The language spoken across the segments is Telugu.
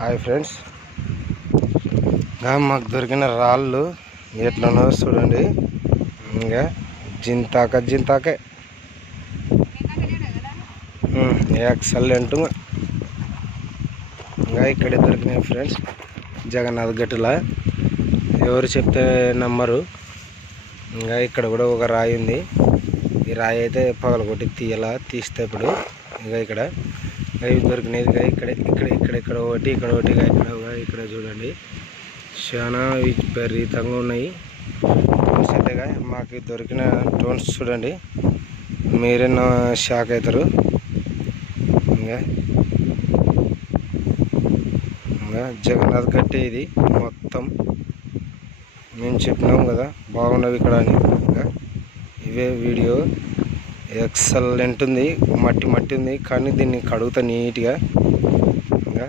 హాయ్ ఫ్రెండ్స్, మాకు దొరికిన రాళ్ళు ఎట్లనో చూడండి. ఇంకా జింతాకే ఎక్సలెంట్. ఇంకా ఇక్కడే దొరికినాయి ఫ్రెండ్స్, జగన్నాథ్ గట్టులా. ఎవరు చెప్తే నమ్మరు. ఇంకా ఇక్కడ కూడా ఒక రాయి ఉంది. ఈ రాయి అయితే పగలగొట్టి తీస్తే ఇప్పుడు ఇక్కడ ఇవి దొరికినాయి. ఇక్కడ ఒకటి ఇక్కడ చూడండి, చాలా విపరీతంగా ఉన్నాయి. టోన్స్ అయితే మాకు దొరికిన టోన్స్ చూడండి, మీరే షాక్ అవుతారు. ఇంకా జగన్నాథ్ గట్టి ఇది మొత్తం. మేము చెప్పినాం కదా బాగున్నవి ఇక్కడ అని. ఇంకా ఇవే వీడియో ఎక్సలెంట్ ఉంది. మట్టి ఉంది, కానీ దీన్ని కడుగుతా నీట్గా. ఇంకా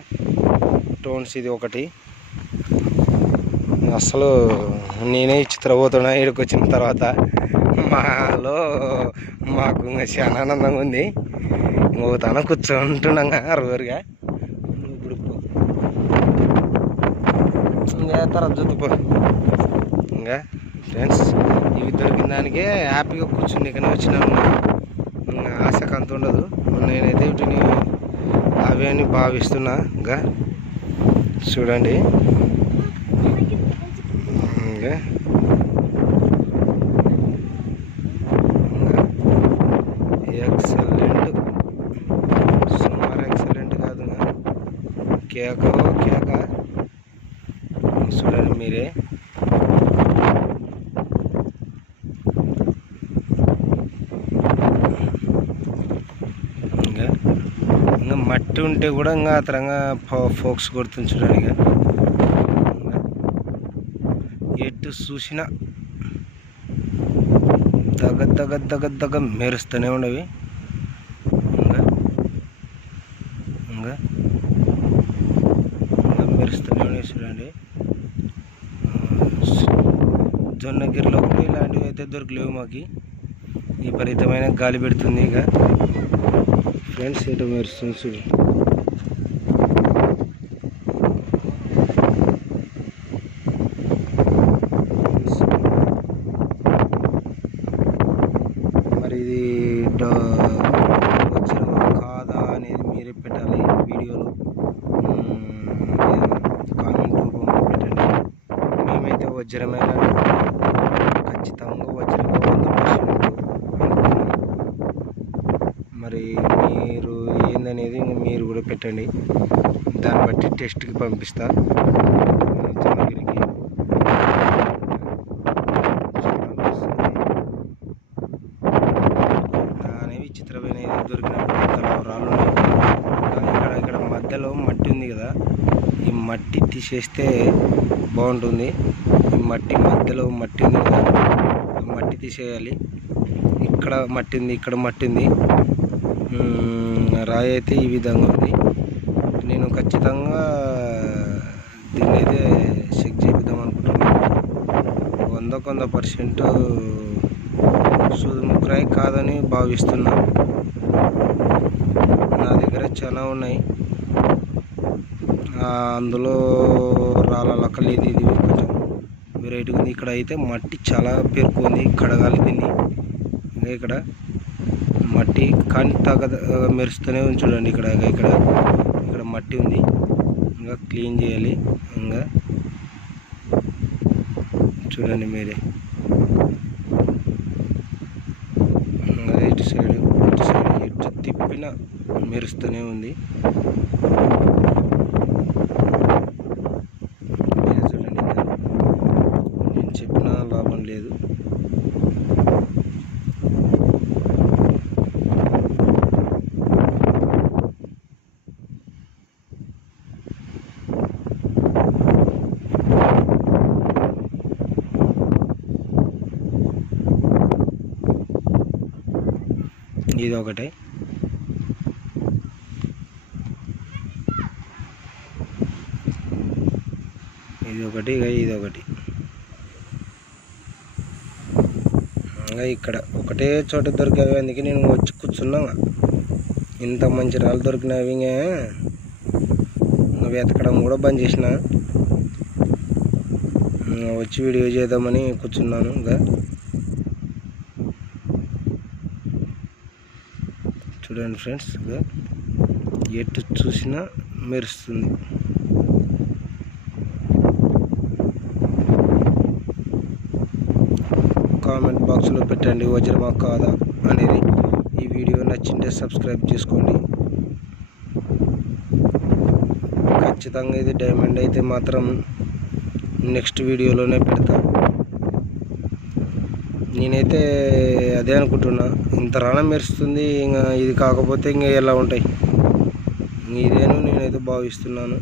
టోన్స్ ఇది ఒకటి. అసలు నేనే చిత్రపోతున్నా ఇక్కడికి వచ్చిన తర్వాత. మాకు ఇంకా చాలా ఆనందంగా ఉంది. ఇంకొక తన కూర్చుంటున్నాగా రోరుగా. ఇప్పుడు ఇంకా తర్వాత చూద్దుపో. ఇంకా ఫ్రెండ్స్, ఇవి దొరికిన దానికే హ్యాపీగా కూర్చుని ఇక్కడ వచ్చినాము. ఆశకు అంత ఉండదు. నేనైతే వీటిని అవి అని భావిస్తున్నా. ఇంకా చూడండి, ఇంకా ఎక్సలెంట్, సుమారు ఎక్సలెంట్ కాదు, కేక చూడండి మీరే. ఇంకా మట్టి ఉంటే కూడా ఇంకా అతరంగా ఫోక్స్ కొడుతుంది చూడండి. ఇక ఎటు చూసినా దగ్గ మెరుస్తూనే ఉండవి. ఇంకా మెరుస్తూనే ఉండేవి చూడండి. జొన్నగిరిలో కూడా ఇలాంటివి అయితే దొరకలేవు మాకు. విపరీతమైన గాలి పెడుతుంది. ఇక ఫ్రెండ్స్ ఏటో మెరుస్తుంది చూడు. మరి ఇది వజ్రమా కాదా అనేది మీరే పెట్టాలి వీడియోలో, కామెంట్ రూపంలో పెట్టండి. మేమైతే వజ్రమే, ఖచ్చితంగా వజ్రమే 100%. మరి మీరు ఏందనేది మీరు కూడా పెట్టండి, దాన్ని బట్టి టెస్ట్కి పంపిస్తా జొన్నగిరికి. అనేవి చిత్రమైన దొరికినప్పుడు రాళ్ళు ఉన్నాయి. ఇక్కడ మధ్యలో మట్టి ఉంది కదా, ఈ మట్టి తీసేస్తే బాగుంటుంది. ఈ మధ్యలో మట్టి ఉంది కదా, మట్టి తీసేయాలి. ఇక్కడ మట్టి ఉంది. రాయి అయితే ఈ విధంగా ఉంది. నేను ఖచ్చితంగా దీన్ని అయితే చెక్ చేపిద్దాం అనుకుంటున్నాను. 100% సూదుముక్కరాయి కాదని భావిస్తున్నా. నా దగ్గర చాలా ఉన్నాయి. అందులో రాళ్ళ లెక్కలు ఇది కొంచెం వెరైటీ ఉంది. ఇక్కడ అయితే మట్టి చాలా పేరుకుంది, కడగాలి దీన్ని. ఇంకా ఇక్కడ మట్టి కానీ మెరుస్తూనే ఉంది చూడండి. ఇక్కడ మట్టి ఉంది, ఇంకా క్లీన్ చేయాలి. ఇంకా చూడండి మీరే. ఇంకా ఇటు సైడ్ ఎటు తిప్పినా మెరుస్తూనే ఉంది. మీరే చూడండి. నేను చెప్పిన లాభం లేదు. ఇది ఒకటి, ఇది ఒకటి. ఇంకా ఇక్కడ ఒకటే చోట దొరికేవి, అందుకే నేను వచ్చి కూర్చున్నా. ఇంత మంచి రాళ్ళు దొరికినవి. ఇంకా వెతకడం కూడా బంద్ చేసిన. వచ్చి వీడియో చేద్దామని కూర్చున్నాను. ఇంకా చూడండి ఫ్రెండ్స్, ఇంకా ఎటు చూసినా మెరుస్తుంది. కామెంట్ బాక్స్లో పెట్టండి వజ్రమా కాదా అనేది. ఈ వీడియో నచ్చింటే సబ్స్క్రైబ్ చేసుకోండి. ఖచ్చితంగా ఇది డైమండ్ అయితే మాత్రం నెక్స్ట్ వీడియోలోనే పెడతా. నేనైతే అదే అనుకుంటున్నా, ఇంత రాణం మెరుస్తుంది, ఇంకా ఇది కాకపోతే ఇంకా ఎలా ఉంటాయి, ఇదేను నేనైతే భావిస్తున్నాను.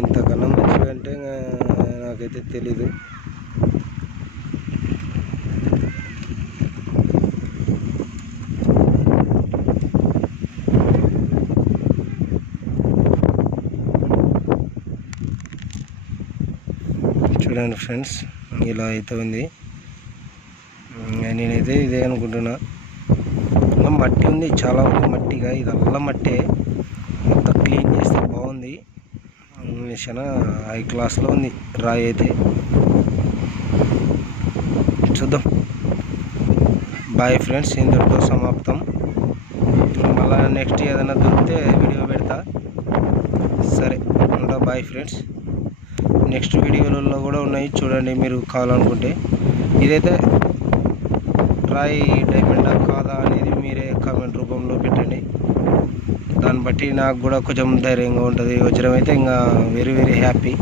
ఇంతకన్నా మంచిగా అంటే నాకైతే తెలీదు. చూడండి ఫ్రెండ్స్, ఇలా అయితే ఉంది. నేనైతే ఇదే అనుకుంటున్నా. ఇంకా మట్టి ఉంది, చాలా ఉంది మట్టిగా. ఇదల్లా మట్టే, మొత్తం క్లీన్ చేస్తే బాగుంది. చాలా హై క్లాస్లో ఉంది రాయి అయితే. చూద్దాం. బాయ్ ఫ్రెండ్స్, ఇంతటితో సమాప్తం. మళ్ళీ నెక్స్ట్ ఏదైనా దొరికితే వీడియో పెడతా. సరే ఉంటా. Bye friends. నెక్స్ట్ వీడియోలలో కూడా ఉన్నాయి, చూడండి మీరు కావాలనుకుంటే. ఇదైతే రాయి డైమండా కాదా అనేది మీరే కామెంట్ రూపంలో పెట్టండి. దాన్ని బట్టి నాకు కూడా కొంచెం ధైర్యంగా ఉంటుంది. వజ్రం అయితే ఇంకా వెరీ హ్యాపీ.